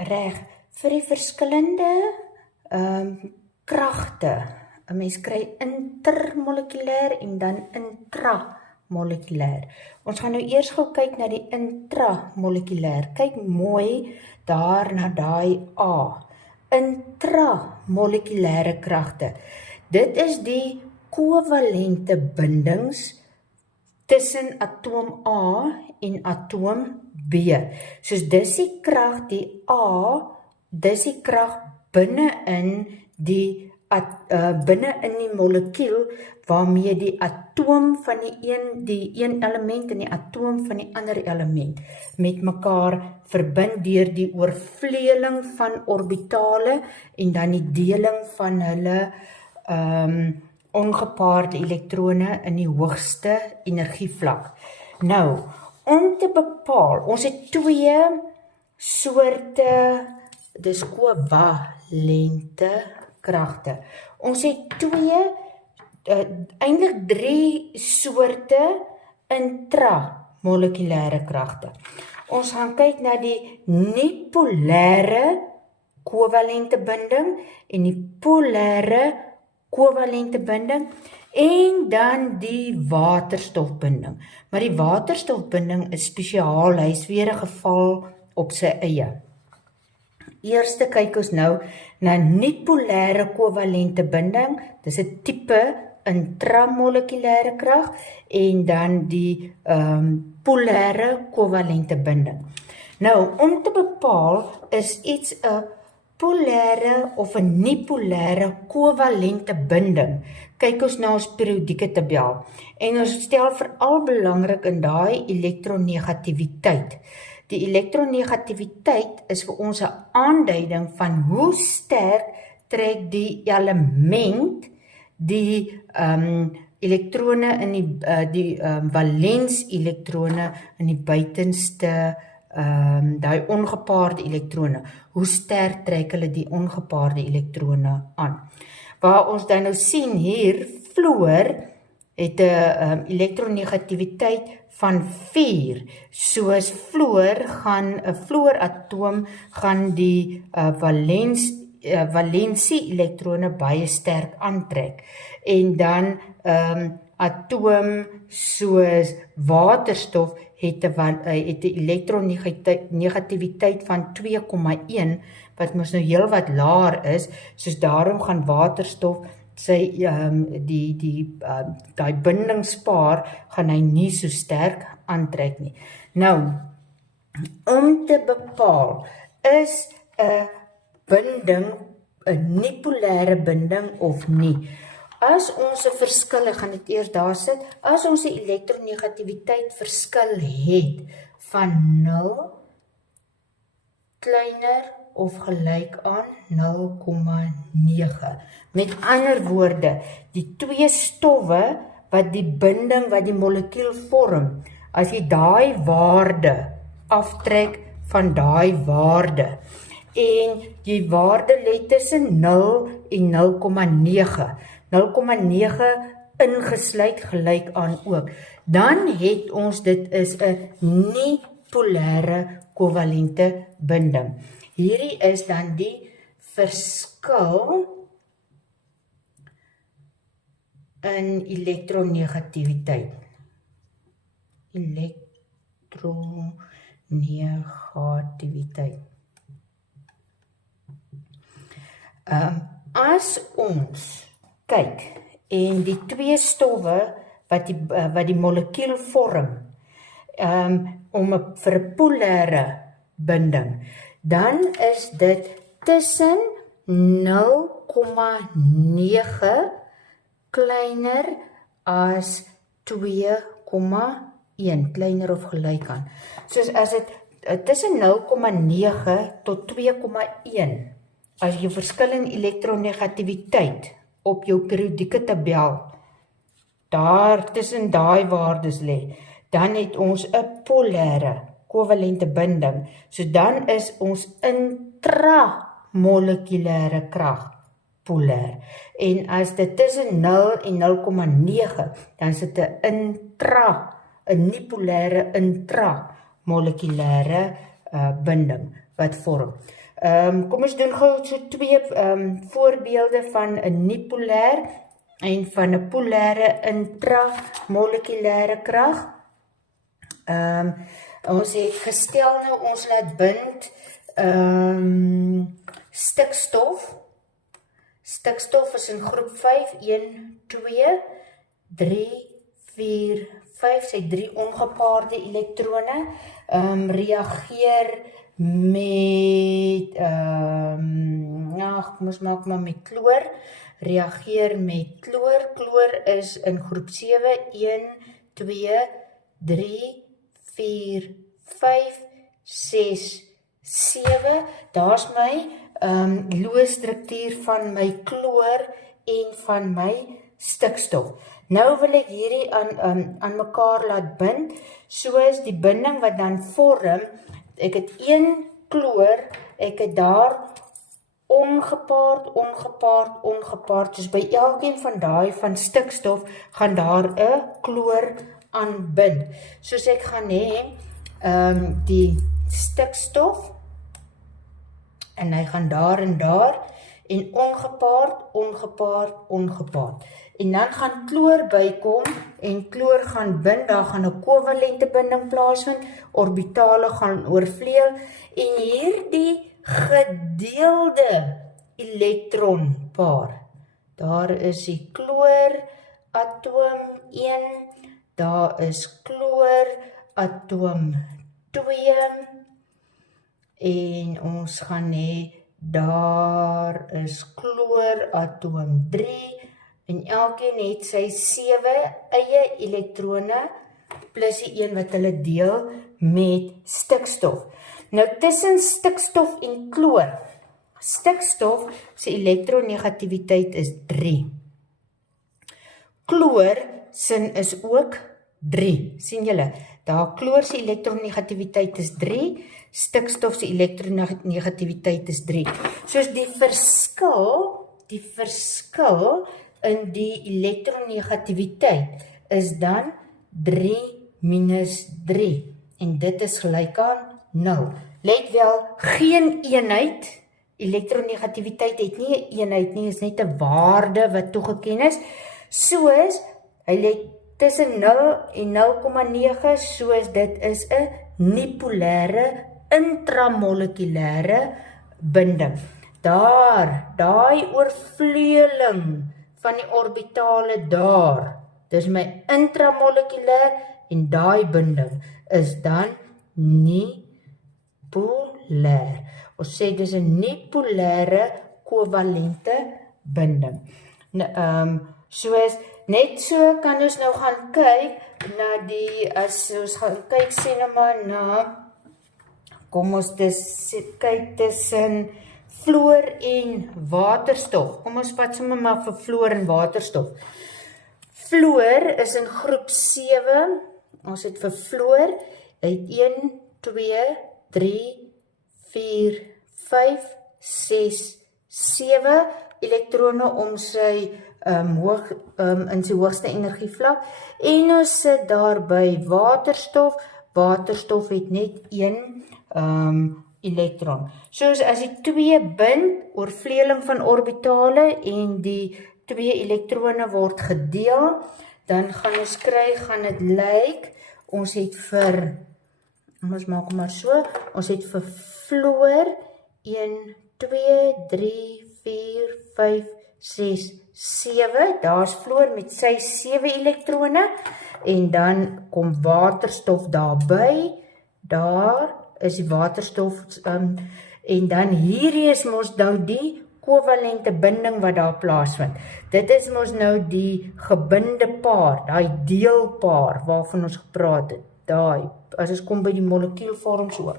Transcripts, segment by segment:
Reg, vir die verskillende kragte. 'n Mens kry intermolekulêr en dan intramolekulêr. Ons gaan nou eers gou kyk na die intramolekulêr. Kyk mooi daar na daai A. Intramolekulêre kragte. Dit is die kovalente bindings tussen atoom A en atoom B. Soos dis die krag, die A, dis die krag binne-in die molekuul waarmee die atoom van die een element en die atoom van die ander element met mekaar verbind deur die oorvleueling van orbitale en dan die deling van hulle ongepaarde elektrone in die hoogste energievlak. Nou, om te bepaal, ons het twee soorte, dis kovalente kragte. Ons het eintlik 3 soorte intramolekulêre kragte. Ons gaan kyk na die nie-polêre kovalente binding en die polêre kovalente binding en dan die waterstofbinding. Maar die waterstofbinding is spesiaal, hy is weer 'n geval op sy eie. Eerste kyk ons nou na nie-polêre kovalente binding, dis 'n tipe intramolekulêre krag en dan die polêre kovalente binding. Nou, om te bepaal is iets 'n polêre of 'n nie-polêre kovalente binding. Kyk ons na ons periodieke tabel en ons stel veral belangrik in daai elektronegativiteit. Die elektronegativiteit is vir ons 'n aanduiding van hoe sterk trek die element die elektrone in die valenselektrone in die buitenste daai ongepaarde elektrone. Hoe sterk trek hulle die ongepaarde elektrone aan? Waar ons dan nou sien hier, fluor het 'n elektronegativiteit van 4. Soos fluor gaan 'n fluoratoom gaan die valensie elektrone baie sterk aantrek. En dan atoom soos waterstof het 'n elektronegativiteit van 2,1 wat mos nou heel wat laer is, soos daarom gaan waterstof sy daai bindingspaar gaan hy nie so sterk aantrek nie. Nou, om te bepaal, is 'n binding 'n nie-polêre binding of nie? As ons 'n verskil, ek gaan dit eers daar sit, as ons 'n elektronegativiteit verskil het van 0 kleiner of gelyk aan 0,9. Met ander woorde, die twee stowwe wat die binding, wat die molekuul vorm, as jy daai waarde aftrek van daai waarde, en die waarde lê tussen 0 en 0,9, 0,9 ingesluit gelyk aan ook, dan het ons dit is 'n nie-polêre kovalente binding. Hierdie is dan die verskil in elektronegativiteit. Elektronegativiteit. As ons kyk en die twee stowwe wat die molekuul vorm, vir 'n polêre binding, dan is dit tussen 0,9 kleiner as 2,1, kleiner of gelyk aan. Soos as dit tussen 0,9 tot 2,1, as jy verskil in elektronegativiteit op jou periodieke tabel, daar tussen daai waardes lê, dan het ons 'n polêre kovalente binding. So dan is ons intramolekulêre krag polêr. En as dit tussen 0 en 0,9, dan is dit 'n nie-polêre intramolekulêre binding wat vorm. Kom ons doen gou so twee voorbeelde van 'n nie-polêr en van 'n polêre intramolekulêre krag. Ons het gestel nou, ons laat bind stikstof. Stikstof is in groep 5, 1, 2, 3, 4, 5, sy 3 ongepaarde elektrone, reageer met, kom ons maak maar met kloor, reageer met kloor, kloor is in groep 7, 1, 2, 3, 4, 5, 6, 7, daar is my loosstruktuur van my kloor en van my stikstof. Nou wil ek hierdie aan mekaar laat bind, soos die binding wat dan vorm, ek het 1 kloor, ek het daar ongepaard, soos by elkeen van daai van stikstof, gaan daar 'n kloor aan bind. Soos ek gaan hê, die stikstof, en hy gaan daar en ongepaard. En dan gaan kloor bykom, en kloor gaan bind, daar gaan 'n kovalente binding plaasvind, orbitale gaan oorvleuel, en hierdie gedeelde elektronpaar, daar is die kloor atoom 1, daar is kloor atoom 2, en ons gaan hê, daar is kloor atoom 3, en elkeen het sy 7 eie elektrone, plus die een wat hulle deel met stikstof. Nou tussen stikstof en kloor, stikstof se elektronegativiteit is 3. Kloor sin is ook 3, sien julle, daar kloor se elektronegativiteit is 3, stikstof se elektronegativiteit is 3. Soos die verskil in die elektronegativiteit is dan 3 minus 3, en dit is gelyk aan 0. Let wel, geen eenheid, elektronegativiteit het nie 'n eenheid nie, is net 'n waarde wat toegeken is, soos, hy lê tussen 0 en 0,9, soos dit is 'n nie-polêre intramolekulêre binding. Daai oorvleueling van die orbitale daar, dis my intramolekulêr, en daai binding is dan nie-polêr. Ons sê dis 'n nie-polêre kovalente binding. Soos, net so kan ons nou gaan kyk na as ons gaan kyk, sê nou maar na, kom ons kyk tussen fluor en waterstof. Kom ons vat sommer maar vir fluor en waterstof. Fluor is in groep 7, ons het vir fluor, het 1, 2, 3, 4, 5, 6, 7 elektrone om sy in sy hoogste energievlak, en ons sit daar by waterstof, waterstof het net 1 elektron. Soos as die 2 bind, oorvleueling van orbitale, en die 2 elektrone word gedeel, dan gaan ons kry, gaan dit lyk, ons het vir, ons maak maar so, ons het vir fluor, 1, 2, 3, 4, 5, 6, 7, daar is fluor met sy 7 elektrone, en dan kom waterstof daarby, daar is die waterstof, en dan hierdie is mos nou die kovalente binding wat daar plaasvind. Dit is mos nou die gebinde paar, daai deelpaar waarvan ons gepraat het, daai, as ons kom by die molekuulvorms oor.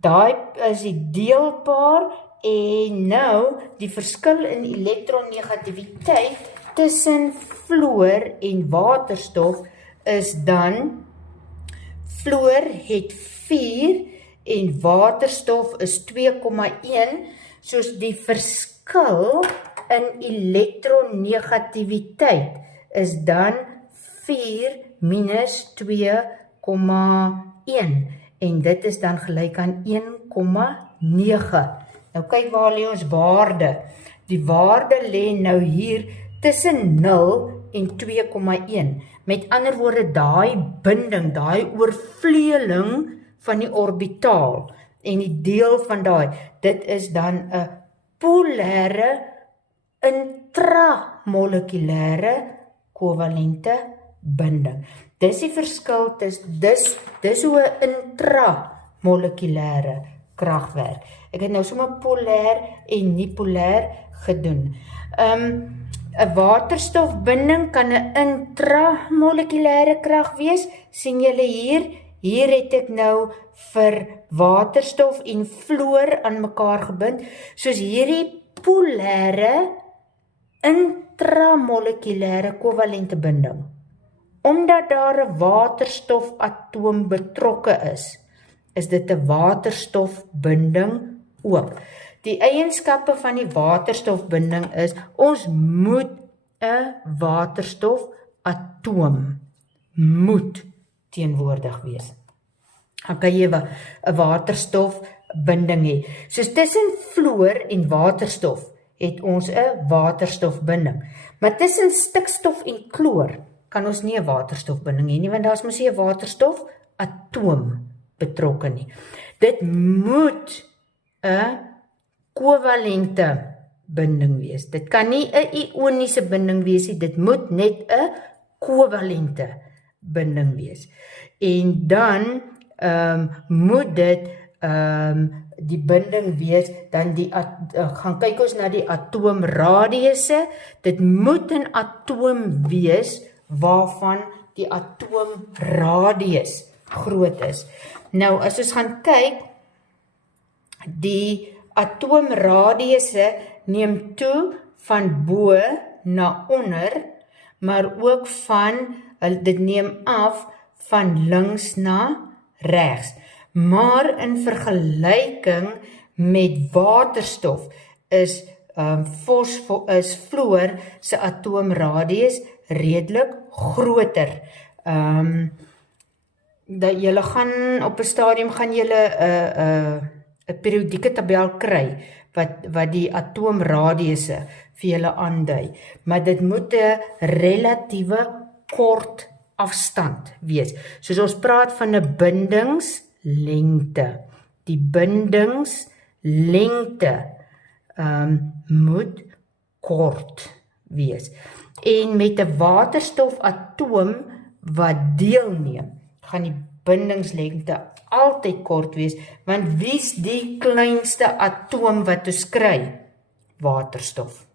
Daai is die deelpaar, en nou die verskil in elektronegativiteit tussen fluor en waterstof is dan, fluor het 4 en waterstof is 2,1, soos die verskil in elektronegativiteit is dan 4 minus 2,1, en dit is dan gelyk aan 1,9. Nou kyk waar lê ons waarde. Die waarde lê nou hier tussen 0 en 2,1. Met ander woorde, daai binding, daai oorvleueling van die orbitaal en die deel van daai, dit is dan 'n polêre intramolekulêre kovalente binding. Dis die verskil, dis hoe 'n intramolekulêre krag werk. Ek het nou sommer polêr en nie polêr gedoen. 'n Waterstofbinding kan 'n intramolekulêre krag wees. Sien julle hier? Hier het ek nou vir waterstof en fluor aan mekaar gebind. Soos hierdie polêre intramolekulêre kovalente binding. Omdat daar 'n waterstofatoom betrokke is dit 'n waterstofbinding ook. Die eienskappe van die waterstofbinding is, ons moet 'n waterstofatoom moet teenwoordig wees. Dan kan jy 'n waterstofbinding hê. Soos tussen fluor en waterstof het ons 'n waterstofbinding. Maar tussen stikstof en kloor kan ons nie 'n waterstofbinding hê nie, want daar is mos nie 'n waterstofatoom betrokke nie. Dit moet 'n kovalente binding wees. Dit kan nie 'n ioniese binding wees nie, dit moet net 'n kovalente binding wees. En dan moet dit die binding wees, dan gaan kyk ons na die atoomradiusse. Dit moet 'n atoom wees waarvan die atoomradius groot is. Nou, as ons gaan kyk, die atoomradiusse neem toe van bo na onder, maar ook dit neem af van links na regs. Maar in vergelyking met waterstof is fluor se atoomradius redelik groter. Dat julle gaan op 'n stadium gaan julle 'n periodieke tabel kry wat die atoomradiusse vir julle aandui, maar dit moet 'n relatiewe kort afstand wees. Soos ons praat van 'n bindingslengte. Die bindingslengte moet kort wees. En met 'n waterstofatoom wat deelneem, gaan die bindingslengte altyd kort wees, want wie's die kleinste atoom wat ons kry? Waterstof.